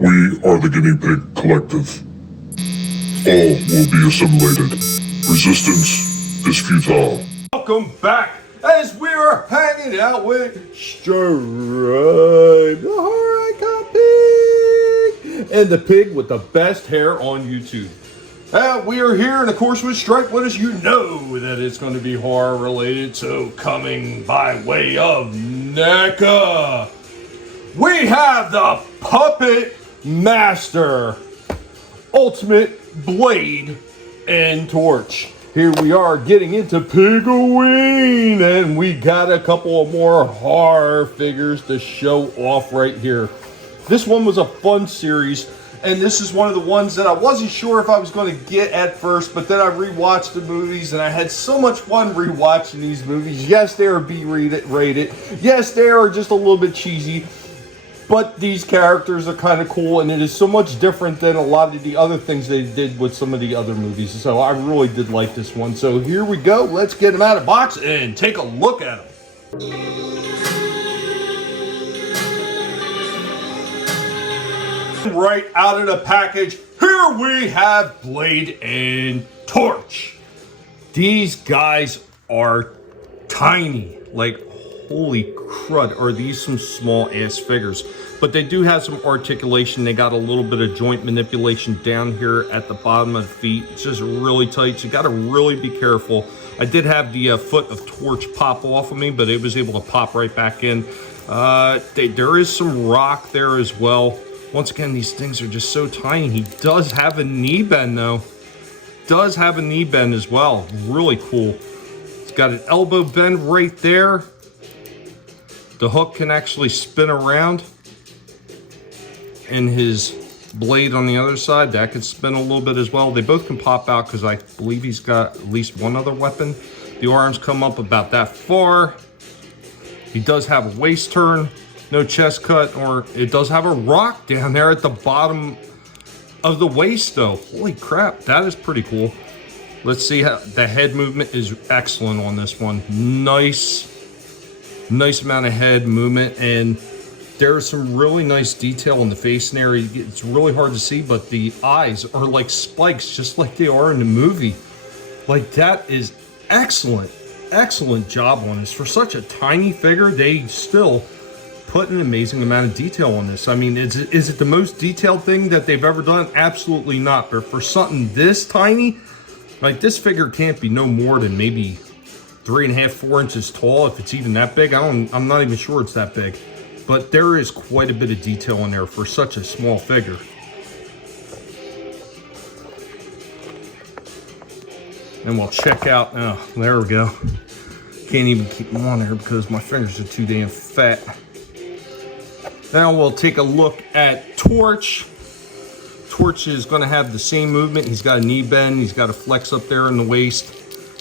We are the Guinea Pig Collective. All will be assimilated. Resistance is futile. Welcome back as we are hanging out with Stripe, the horror icon pig, and the pig with the best hair on YouTube. We are here, and of course with Stripe with us, you know that it's going to be horror related. So coming by way of Neca, we have the Puppet Master, Ultimate Blade and Torch. Here we are getting into Pigoween, and we got a couple of more horror figures to show off right here. This one was a fun series, and this is one of the ones that I wasn't sure if I was going to get at first, but then I rewatched the movies, and I had so much fun rewatching these movies. Yes, they are B-rated. Yes, they are just a little bit cheesy. But these characters are kind of cool, and it is so much different than a lot of the other things they did with some of the other movies. So I really did like this one. So here we go. Let's get them out of the box and take a look at them. Right out of the package, here we have Blade and Torch. These guys are tiny, like holy crud, are these some small ass figures. But they do have some articulation. They got a little bit of joint manipulation down here at the bottom of the feet. It's just really tight, so you got to really be careful. I did have the foot of Torch pop off of me, but it was able to pop right back in. There is some rock there as well. Once again, these things are just so tiny. He does have a knee bend though. Does have a knee bend as well. Really cool. It's got an elbow bend right there. The hook can actually spin around, and his blade on the other side, that could spin a little bit as well. They both can pop out because I believe he's got at least one other weapon. The arms come up about that far. He does have a waist turn, no chest cut, or it does have a rock down there at the bottom of the waist though. Holy crap, that is pretty cool. Let's see how the head movement is excellent on this one. Nice amount of head movement, and there's some really nice detail in the face and area. It's really hard to see, but the eyes are like spikes, just like they are in the movie. Like, that is excellent job on this. For such a tiny figure, they still put an amazing amount of detail on this. I mean, is it the most detailed thing that they've ever done? Absolutely not. But for something this tiny, like, this figure can't be no more than maybe 3.5, 4 inches tall, if it's even that big. I'm not even sure it's that big, but there is quite a bit of detail in there for such a small figure. And we'll check out, oh, there we go. Can't even keep them on there because my fingers are too damn fat. Now we'll take a look at Torch. Torch is going to have the same movement. He's got a knee bend. He's got a flex up there in the waist.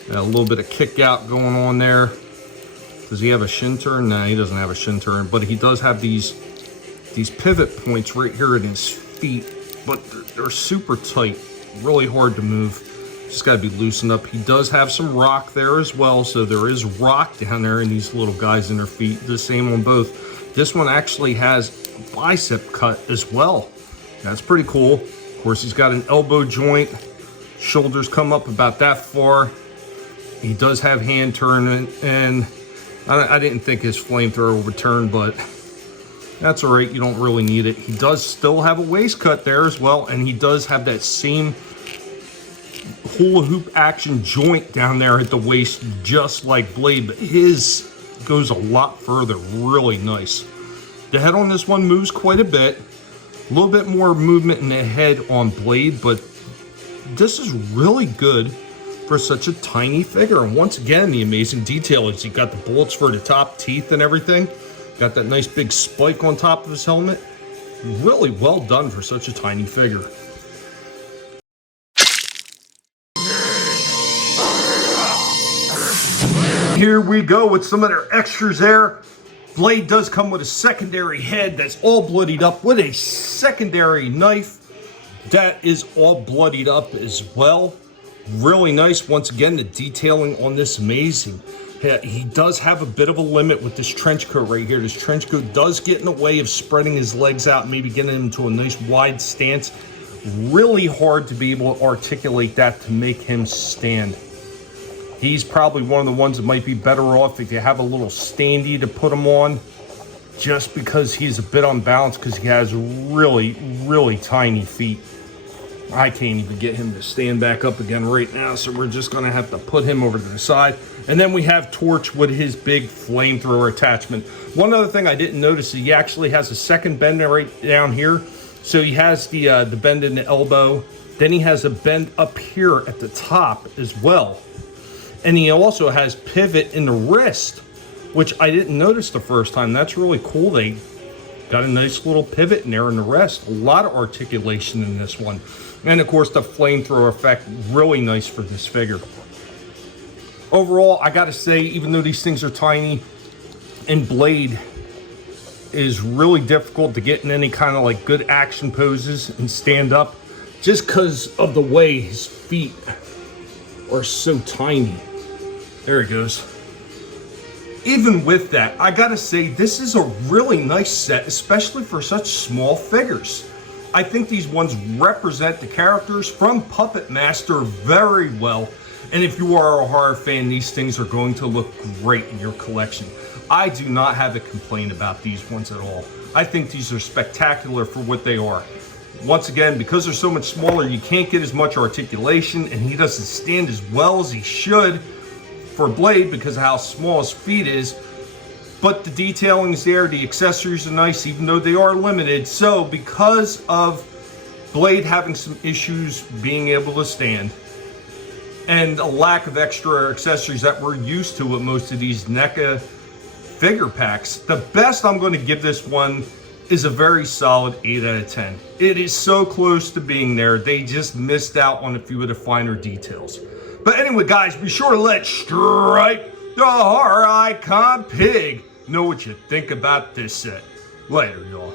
A little bit of kick out going on there. Does he have a shin turn? No, he doesn't have a shin turn, but he does have these pivot points right here in his feet, but they're super tight, really hard to move. Just got to be loosened up. He does have some rock there as well, so there is rock down there in these little guys in their feet. The same on both. This one actually has a bicep cut as well. That's pretty cool. Of course, he's got an elbow joint. Shoulders come up about that far. He does have hand turn, and I didn't think his flamethrower would turn, but that's all right. You don't really need it. He does still have a waist cut there as well, and he does have that same hula hoop action joint down there at the waist, just like Blade, but his goes a lot further. Really nice. The head on this one moves quite a bit. A little bit more movement in the head on Blade, but this is really good for such a tiny figure. And once again, the amazing detail is he got the bullets for the top teeth and everything. Got that nice big spike on top of his helmet. Really well done for such a tiny figure. Here we go with some of their extras there. Blade does come with a secondary head that's all bloodied up with a secondary knife that is all bloodied up as well. Really nice. Once again, the detailing on this amazing. Yeah, he does have a bit of a limit with this trench coat right here. This trench coat does get in the way of spreading his legs out and maybe getting him to a nice wide stance. Really hard to be able to articulate that to make him stand. He's probably one of the ones that might be better off if you have a little standee to put him on, just because he's a bit unbalanced because he has really, really tiny feet. I can't even get him to stand back up again right now, so we're just going to have to put him over to the side. And then we have Torch with his big flamethrower attachment. One other thing I didn't notice is he actually has a second bend right down here. So he has the bend in the elbow. Then he has a bend up here at the top as well. And he also has pivot in the wrist, which I didn't notice the first time. That's really cool. They got a nice little pivot in there in the wrist. A lot of articulation in this one. And of course the flamethrower effect, really nice for this figure. Overall, I gotta say, even though these things are tiny, and Blade is really difficult to get in any kind of like good action poses and stand up, just because of the way his feet are so tiny. There he goes. Even with that, I gotta say, this is a really nice set, especially for such small figures. I think these ones represent the characters from Puppet Master very well. And if you are a horror fan, these things are going to look great in your collection. I do not have a complaint about these ones at all. I think these are spectacular for what they are. Once again, because they're so much smaller, you can't get as much articulation, and he doesn't stand as well as he should for Blade because of how small his feet is. But the detailing is there, the accessories are nice, even though they are limited. So because of Blade having some issues being able to stand, and a lack of extra accessories that we're used to with most of these NECA figure packs, the best I'm going to give this one is a very solid 8 out of 10. It is so close to being there. They just missed out on a few of the finer details. But anyway, guys, be sure to let Stripe, the horror icon pig, know what you think about this set. Later, y'all.